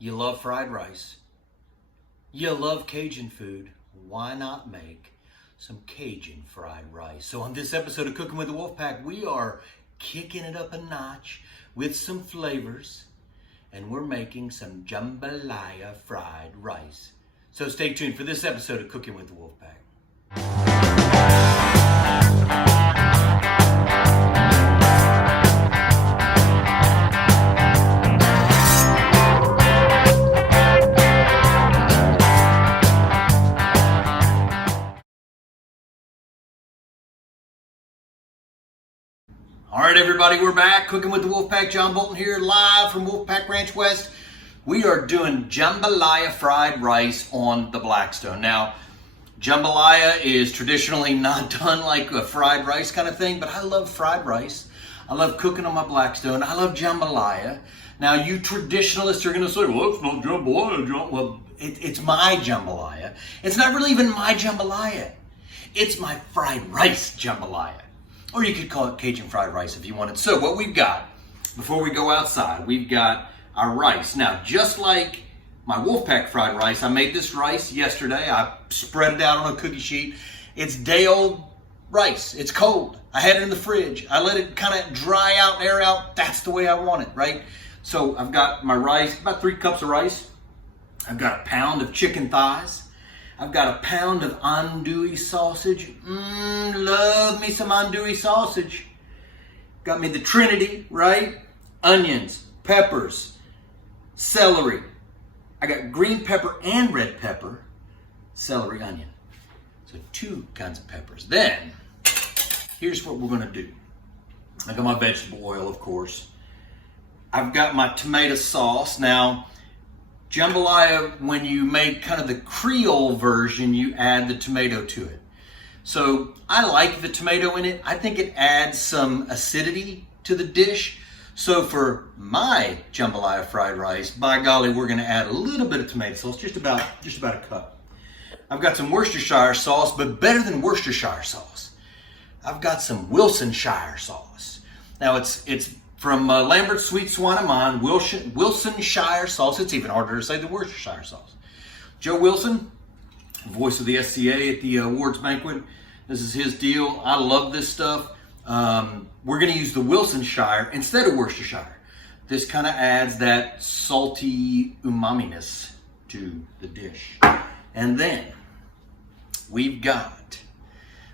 You love fried rice. You love Cajun food. Why not make some Cajun fried rice? So on this episode of Cooking with the Wolfpack, we are kicking it up a notch with some flavors, and we're making some jambalaya fried rice. So stay tuned for this episode of Cooking with the Wolfpack. All right, everybody, we're back. Cooking with the Wolfpack. John Bolton here, live from Wolfpack Ranch West. We are doing jambalaya fried rice on the Blackstone. Now, jambalaya is traditionally not done like a fried rice kind of thing, but I love fried rice. I love cooking on my Blackstone. I love jambalaya. Now, you traditionalists are going to say, well, it's not jambalaya. Well, it's my jambalaya. It's not really even my jambalaya. It's my fried rice jambalaya. Or you could call it Cajun fried rice if you wanted. So what we've got, before we go outside, we've got our rice. Now, just like my Wolfpack fried rice, I made this rice yesterday. I spread it out on a cookie sheet. It's day-old rice. It's cold. I had it in the fridge. I let it kind of dry out and air out. That's the way I want it, right? So I've got my rice, about 3 cups of rice. I've got a pound of chicken thighs. I've got a pound of andouille sausage. Love me some andouille sausage. Got me the Trinity, right? Onions, peppers, celery. I got green pepper and red pepper, celery, onion. So 2 kinds of peppers. Then, here's what we're gonna do. I got my vegetable oil, of course. I've got my tomato sauce. Now, jambalaya, when you make kind of the Creole version, you add the tomato to it. So I like the tomato in it. I think it adds some acidity to the dish. So for my jambalaya fried rice, by golly, we're gonna add a little bit of tomato sauce, just about a cup. I've got some Worcestershire sauce, but better than Worcestershire sauce, I've got some Wilsonshire sauce. Now it's from Lambert's Sweet Swan of Mine, Wilsonshire sauce. It's even harder to say than Worcestershire sauce. Joe Wilson, voice of the SCA at the awards banquet. This is his deal. I love this stuff. We're going to use the Wilsonshire instead of Worcestershire. This kind of adds that salty umami-ness to the dish. And then we've got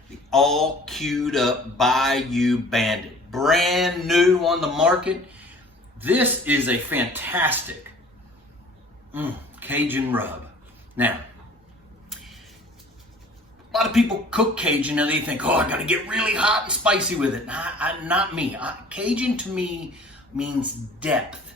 the all queued up Bayou Bandit. Brand new on the market. This is a fantastic Cajun rub. Now, a lot of people cook Cajun and they think, oh, I gotta get really hot and spicy with it. Not me. Cajun to me means depth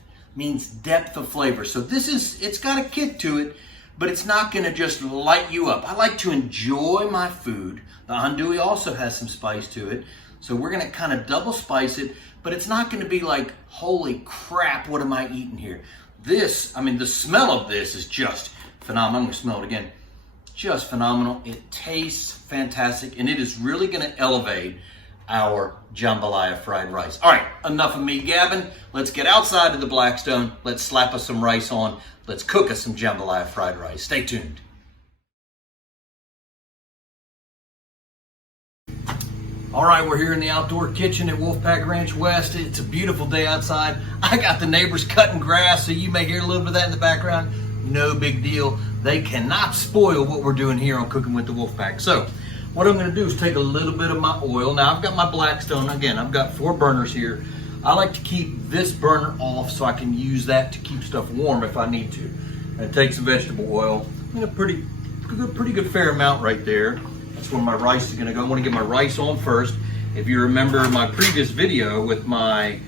of flavor. So it's got a kick to it, but it's not gonna just light you up. I like to enjoy my food. The andouille also has some spice to it. So we're gonna kind of double spice it, but it's not gonna be like, holy crap, what am I eating here? The smell of this is just phenomenal. I'm gonna smell it again. Just phenomenal. It tastes fantastic, and it is really gonna elevate our jambalaya fried rice. All right, enough of me gabbing. Let's get outside of the Blackstone. Let's slap us some rice on. Let's cook us some jambalaya fried rice. Stay tuned. All right, we're here in the outdoor kitchen at Wolfpack Ranch West. It's a beautiful day outside. I got the neighbors cutting grass, so you may hear a little bit of that in the background. No big deal. They cannot spoil what we're doing here on Cooking with the Wolfpack. So what I'm gonna do is take a little bit of my oil. Now I've got my Blackstone. Again, I've got 4 burners here. I like to keep this burner off so I can use that to keep stuff warm if I need to. And take some vegetable oil. A pretty good fair amount right there. That's where my rice is gonna go. I wanna get my rice on first. If you remember my previous video with my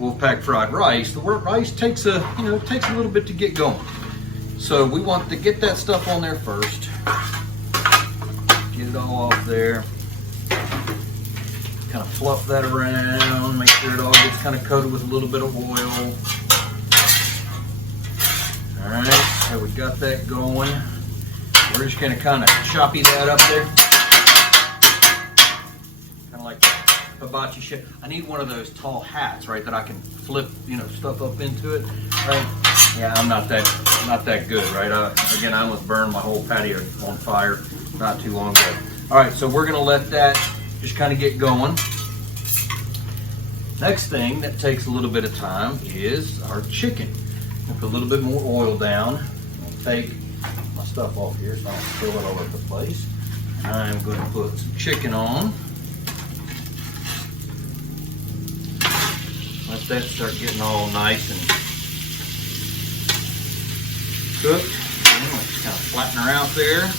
Wolfpack fried rice, the rice takes a little bit to get going. So we want to get that stuff on there first. Get it all off there. Kind of fluff that around, make sure it all gets kind of coated with a little bit of oil. All right, so we got that going. We're just gonna kind of choppy that up there. Kind of like hibachi shape. I need one of those tall hats, right, that I can flip, stuff up into it, right? Yeah, I'm not that good, right? Again, I almost burned my whole patio on fire not too long ago. All right, so we're gonna let that just kind of get going. Next thing that takes a little bit of time is our chicken. I'll put a little bit more oil down. I'll take my stuff off here so I don't spill it all over the place. I'm going to put some chicken on. Let that start getting all nice and cooked. Just kind of flatten her out there.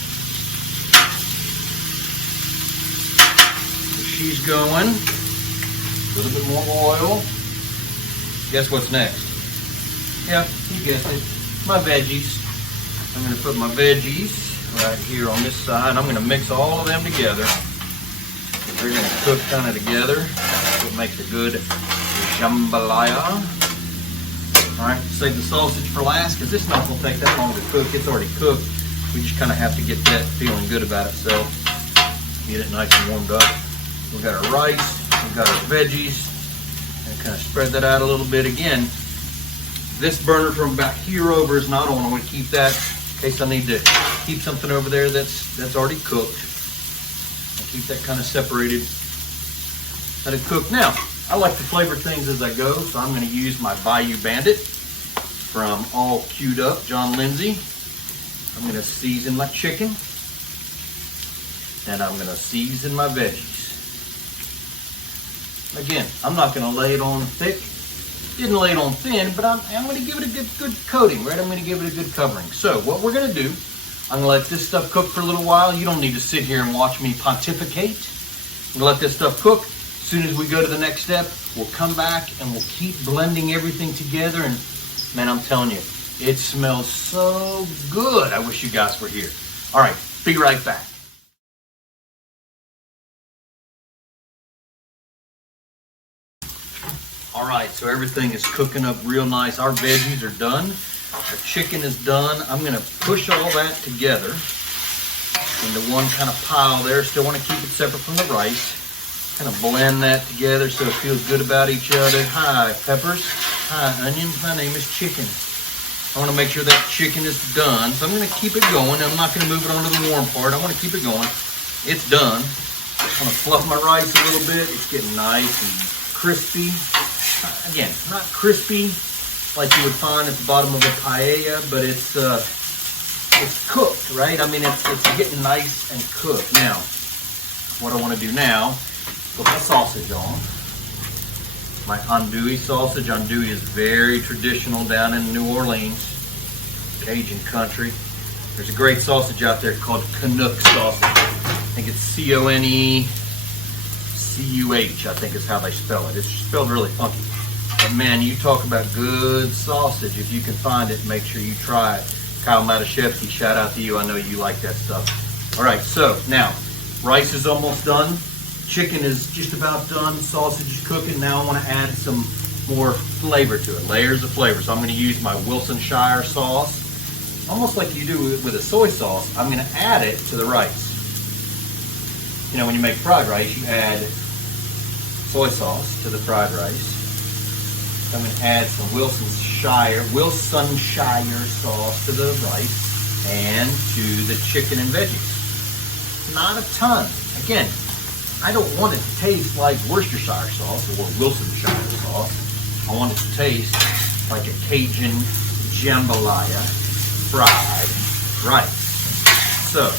So she's going. A little bit more oil. Guess what's next? Yep, you guessed it. My veggies. I'm going to put my veggies right here on this side. I'm going to mix all of them together. They're going to cook kind of together. That's what makes a good jambalaya. All right, save the sausage for last because it's not going to take that long to cook. It's already cooked. We just kind of have to get that feeling good about itself. Get it nice and warmed up. We've got our rice. We've got our veggies. And kind of spread that out a little bit. Again, this burner from about here over is not on. I'm going to keep that in case I need to keep something over there that's already cooked. I'll keep that kind of separated. Let it cook. Now, I like to flavor things as I go, so I'm going to use my Bayou Bandit from All Queued Up, John Lindsay. I'm going to season my chicken, and I'm going to season my veggies. Again, I'm not going to lay it on thick. Didn't lay it on thin, but I'm going to give it a good coating, right? I'm going to give it a good covering. So what we're going to do, I'm going to let this stuff cook for a little while. You don't need to sit here and watch me pontificate. I'm going to let this stuff cook. As soon as we go to the next step, we'll come back and we'll keep blending everything together. And man, I'm telling you, it smells so good. I wish you guys were here. All right, be right back. All right, so everything is cooking up real nice. Our veggies are done. Our chicken is done. I'm gonna push all that together into one kind of pile there. Still wanna keep it separate from the rice. Kind of blend that together so it feels good about each other. Hi, peppers. Hi, onions. My name is Chicken. I wanna make sure that chicken is done. So I'm gonna keep it going. I'm not gonna move it onto the warm part. I wanna keep it going. It's done. I'm gonna fluff my rice a little bit. It's getting nice and crispy. Again, not crispy like you would find at the bottom of a paella, but it's cooked, right? I mean, it's getting nice and cooked. Now, what I want to do now, put my sausage on. My andouille sausage. Andouille is very traditional down in New Orleans, Cajun country. There's a great sausage out there called Canuck sausage. I think it's C-O-N-E-C-U-H, I think is how they spell it. It's spelled really funky. But man, you talk about good sausage. If you can find it, make sure you try it. Kyle Matuszewski, shout out to you. I know you like that stuff. All right, so now, rice is almost done. Chicken is just about done. Sausage is cooking. Now I want to add some more flavor to it, layers of flavor. So I'm going to use my Wilsonshire sauce, almost like you do with a soy sauce. I'm going to add it to the rice. You know, when you make fried rice, you add soy sauce to the fried rice. I'm going to add some Wilsonshire sauce to the rice and to the chicken and veggies. Not a ton. Again, I don't want it to taste like Worcestershire sauce or Wilsonshire sauce. I want it to taste like a Cajun jambalaya fried rice. So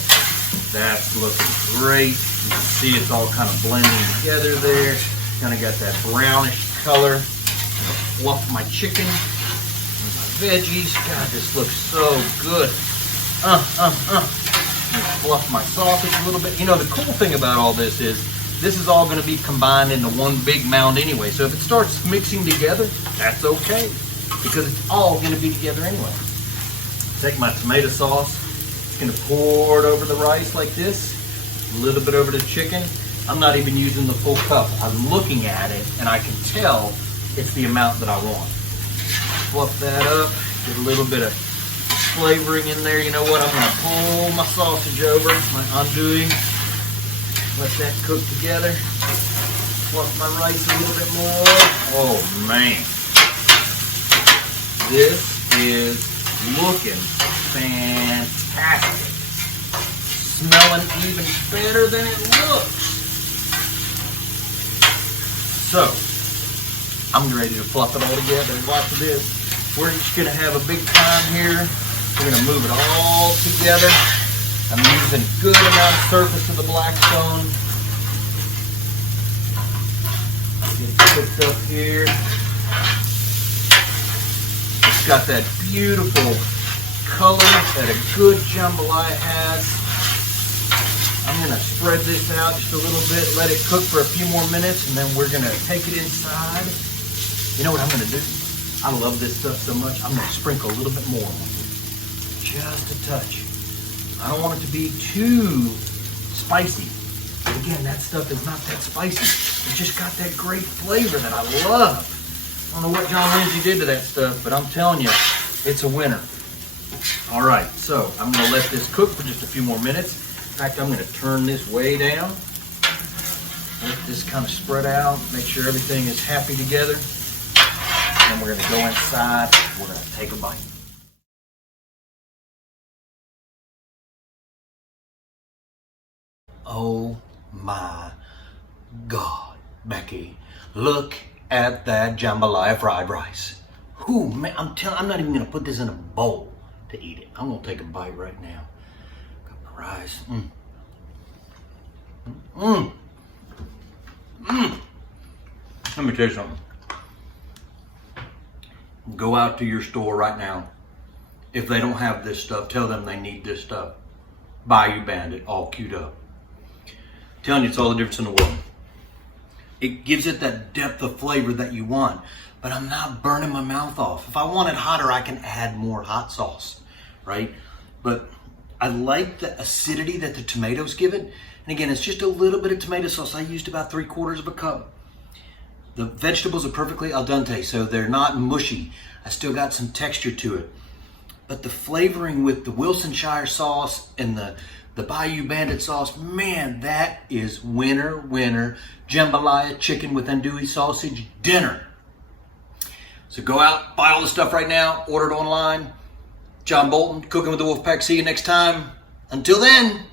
that's looking great. You can see it's all kind of blending together there. Kind of got that brownish color. Fluff my chicken and my veggies. God, this looks so good. Fluff my sausage a little bit. You know, the cool thing about all this is all going to be combined into one big mound anyway. So if it starts mixing together, that's okay, because it's all going to be together anyway. Take my tomato sauce. Just going to pour it over the rice like this. A little bit over the chicken. I'm not even using the full cup. I'm looking at it and I can tell it's the amount that I want. Fluff that up, get a little bit of flavoring in there. You know what? I'm gonna pull my sausage over, my andouille. Let that cook together. Fluff my rice a little bit more. Oh man. This is looking fantastic. Smelling even better than it looks. So, I'm ready to fluff it all together. Watch this. We're just gonna have a big time here. We're gonna move it all together. I'm using a good amount of surface of the Blackstone. Get it cooked up here. It's got that beautiful color that a good jambalaya has. I'm gonna spread this out just a little bit, let it cook for a few more minutes, and then we're gonna take it inside. You know what I'm gonna do? I love this stuff so much, I'm gonna sprinkle a little bit more on it. Just a touch. I don't want it to be too spicy. But again, that stuff is not that spicy. It's just got that great flavor that I love. I don't know what John Lindsay did to that stuff, but I'm telling you, it's a winner. All right, so I'm gonna let this cook for just a few more minutes. In fact, I'm gonna turn this way down. Let this kind of spread out, make sure everything is happy together. And then we're gonna go inside, we're gonna take a bite. Oh my God, Becky, look at that jambalaya fried rice. Ooh, man, I'm not even gonna put this in a bowl to eat it. I'm gonna take a bite right now. Got my rice. Let me tell you something. Go out to your store right now. If they don't have this stuff, tell them they need this stuff. Bayou Bandit, all queued up. Telling you, it's all the difference in the world. It gives it that depth of flavor that you want, but I'm not burning my mouth off. If I want it hotter, I can add more hot sauce, right? But I like the acidity that the tomatoes give it. And again, it's just a little bit of tomato sauce. I used about 3/4 of a cup. The vegetables are perfectly al dente, so they're not mushy. I still got some texture to it. But the flavoring with the Wilsonshire sauce and the Bayou Bandit sauce, man, that is winner, winner. Jambalaya chicken with andouille sausage dinner. So go out, buy all the stuff right now, order it online. John Bolton, Cooking with the Wolfpack. See you next time. Until then.